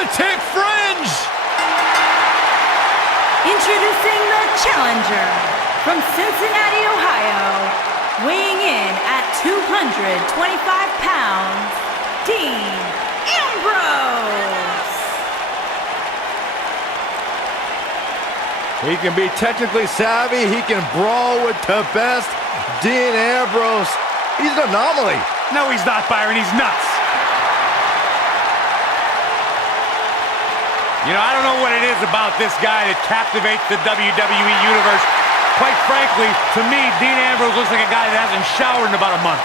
lunatic fringe! Introducing the challenger from Cincinnati, Ohio, weighing in at 225 pounds, Dean Ambrose. He can be technically savvy, he can brawl with the best. Dean Ambrose, he's an anomaly. No, he's not, Byron, he's nuts. You know, I don't know what it is about this guy that captivates the WWE Universe. Quite frankly, to me, Dean Ambrose looks like a guy that hasn't showered in about a month.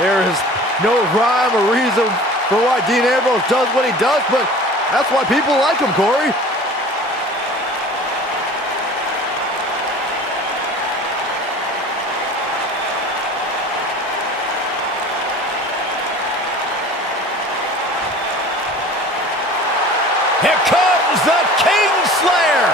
There is no rhyme or reason for why Dean Ambrose does what he does, but that's why people like him, Corey. Here comes the Kingslayer!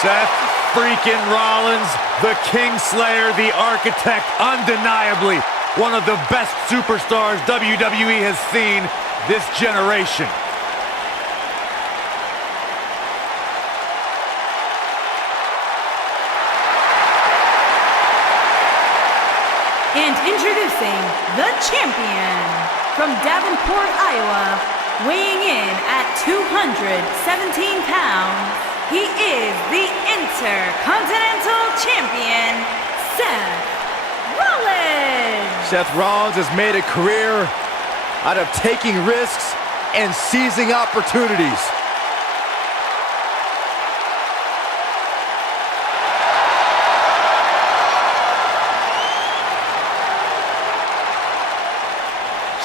Seth freaking Rollins, the Kingslayer, the architect, undeniably one of the best superstars WWE has seen this generation. And introducing the champion from Davenport, Iowa, weighing in at 217 pounds, he is the Intercontinental Champion, Seth Rollins. Seth Rollins has made a career out of taking risks and seizing opportunities.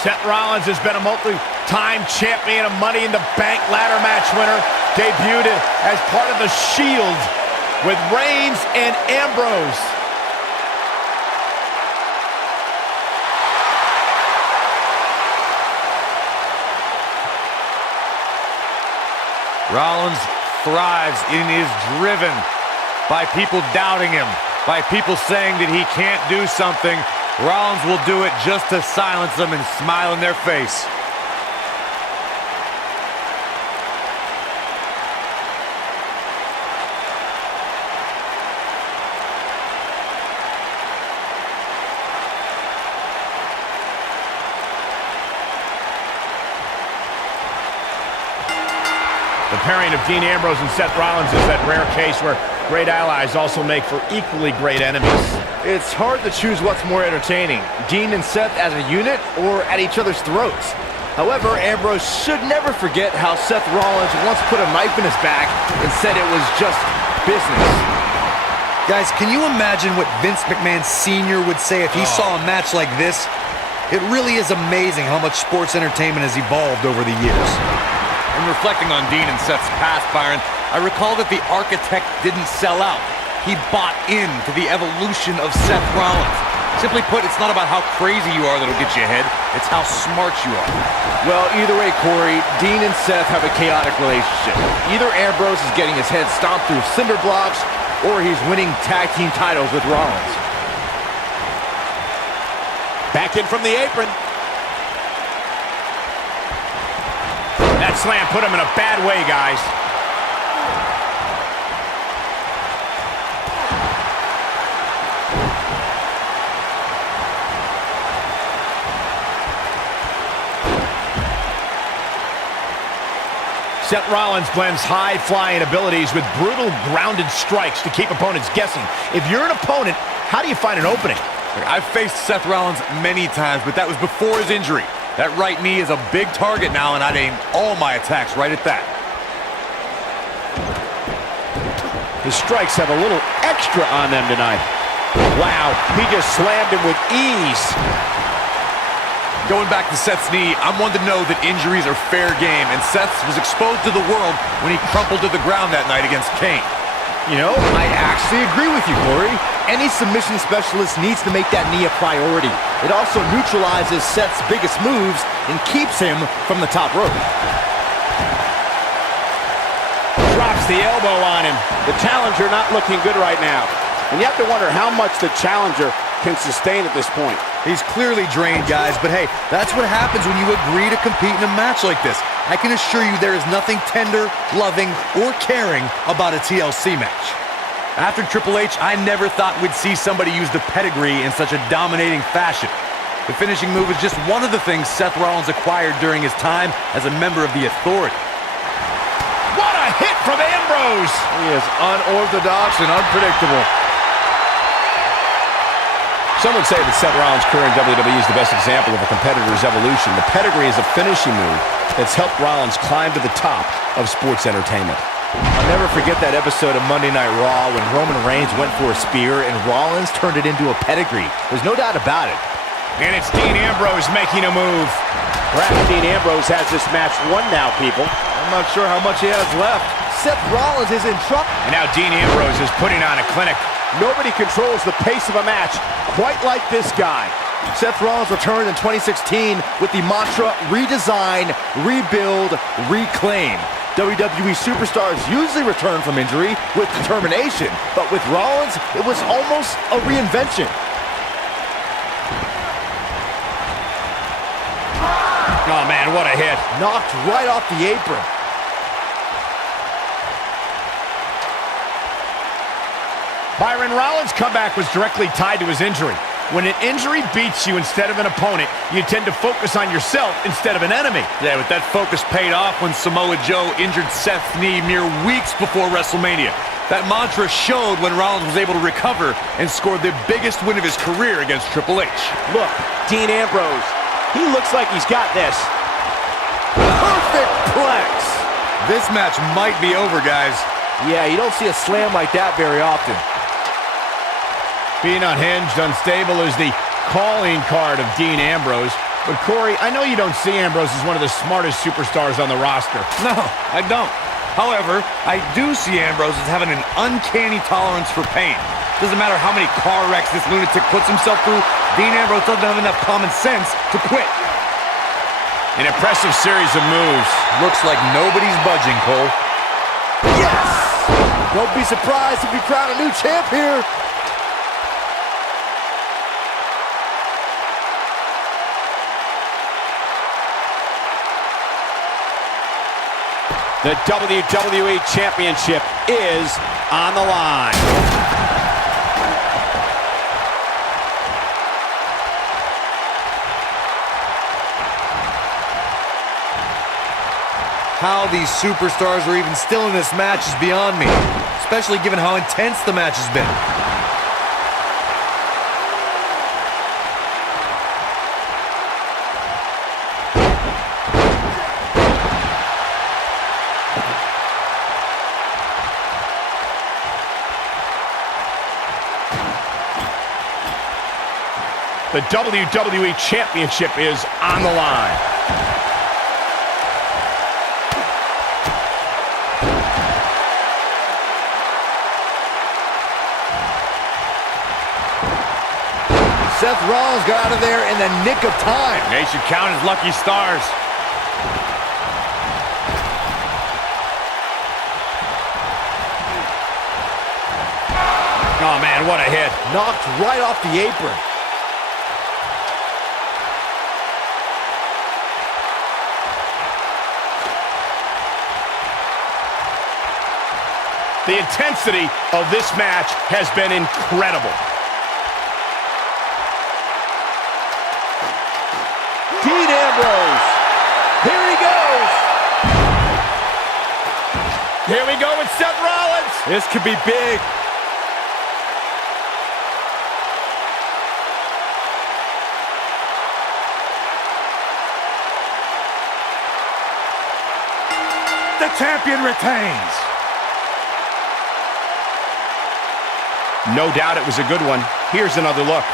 Seth Rollins has been a multi-time champion, a Money in the Bank ladder match winner, debuted as part of the Shield with Reigns and Ambrose. Rollins thrives and is driven by people doubting him, by people saying that he can't do something. Rollins will do it just to silence them and smile in their face. The pairing of Dean Ambrose and Seth Rollins is that rare case where great allies also make for equally great enemies. It's hard to choose what's more entertaining, Dean and Seth as a unit or at each other's throats. However, Ambrose should never forget how Seth Rollins once put a knife in his back and said it was just business. Guys, can you imagine what Vince McMahon Sr. would say if he saw a match like this? It really is amazing how much sports entertainment has evolved over the years. In reflecting on Dean and Seth's past, Byron, I recall that the architect didn't sell out. He bought into the evolution of Seth Rollins. Simply put, it's not about how crazy you are that'll get you ahead, it's how smart you are. Well, either way, Corey, Dean and Seth have a chaotic relationship. Either Ambrose is getting his head stomped through cinder blocks, or he's winning tag team titles with Rollins. Back in from the apron. That slam put him in a bad way, guys. Seth Rollins blends high-flying abilities with brutal grounded strikes to keep opponents guessing. If you're an opponent, how do you find an opening? I've faced Seth Rollins many times, but that was before his injury. That right knee is a big target now, and I'd aim all my attacks right at that. His strikes have a little extra on them tonight. Wow, he just slammed him with ease. Going back to Seth's knee, I'm one to know that injuries are fair game, and Seth was exposed to the world when he crumpled to the ground that night against Kane. You know, I actually agree with you, Corey. Any submission specialist needs to make that knee a priority. It also neutralizes Seth's biggest moves and keeps him from the top rope. drops the elbow on him. The challenger not looking good right now. And you have to wonder how much the challenger can sustain at this point. He's clearly drained, guys, but hey, that's what happens when you agree to compete in a match like this. I can assure you there is nothing tender, loving, or caring about a TLC match. After Triple H, I never thought we'd see somebody use the pedigree in such a dominating fashion. The finishing move is just one of the things Seth Rollins acquired during his time as a member of the Authority. What a hit from Ambrose! He is unorthodox and unpredictable. Some would say that Seth Rollins' career in WWE is the best example of a competitor's evolution. The pedigree is a finishing move that's helped Rollins climb to the top of sports entertainment. I'll never forget that episode of Monday Night Raw when Roman Reigns went for a spear and Rollins turned it into a pedigree. There's no doubt about it. And it's Dean Ambrose making a move. Perhaps Dean Ambrose has this match won now, people. I'm not sure how much he has left. Seth Rollins is in trouble. And now Dean Ambrose is putting on a clinic. Nobody controls the pace of a match quite like this guy. Seth Rollins returned in 2016 with the mantra, redesign, rebuild, reclaim. WWE superstars usually return from injury with determination, but with Rollins, it was almost a reinvention. Oh man, what a hit. Knocked right off the apron. Byron, Rollins' comeback was directly tied to his injury. When an injury beats you instead of an opponent, you tend to focus on yourself instead of an enemy. Yeah, but that focus paid off when Samoa Joe injured Seth's knee mere weeks before WrestleMania. That mantra showed when Rollins was able to recover and scored the biggest win of his career against Triple H. Look, Dean Ambrose, he looks like he's got this. Perfect plex. This match might be over, guys. Yeah, you don't see a slam like that very often. Being unhinged, unstable is the calling card of Dean Ambrose. But Corey, I know you don't see Ambrose as one of the smartest superstars on the roster. No, I don't. However, I do see Ambrose as having an uncanny tolerance for pain. Doesn't matter how many car wrecks this lunatic puts himself through, Dean Ambrose doesn't have enough common sense to quit. An impressive series of moves. Looks like nobody's budging, Cole. Yes! Don't be surprised if we crown a new champ here. The WWE Championship is on the line. How these superstars are even still in this match is beyond me, especially given how intense the match has been. The WWE Championship is on the line. Seth Rollins got out of there in the nick of time. They should count his lucky stars. Oh man, what a hit. Knocked right off the apron. The intensity of this match has been incredible. Dean Ambrose. Here he goes. Here we go with Seth Rollins. This could be big. The champion retains. No doubt it was a good one. Here's another look.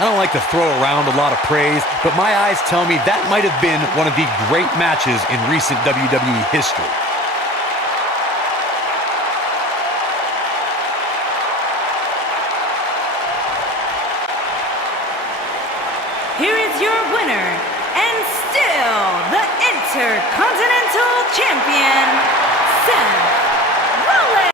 I don't like to throw around a lot of praise, but my eyes tell me that might have been one of the great matches in recent WWE history.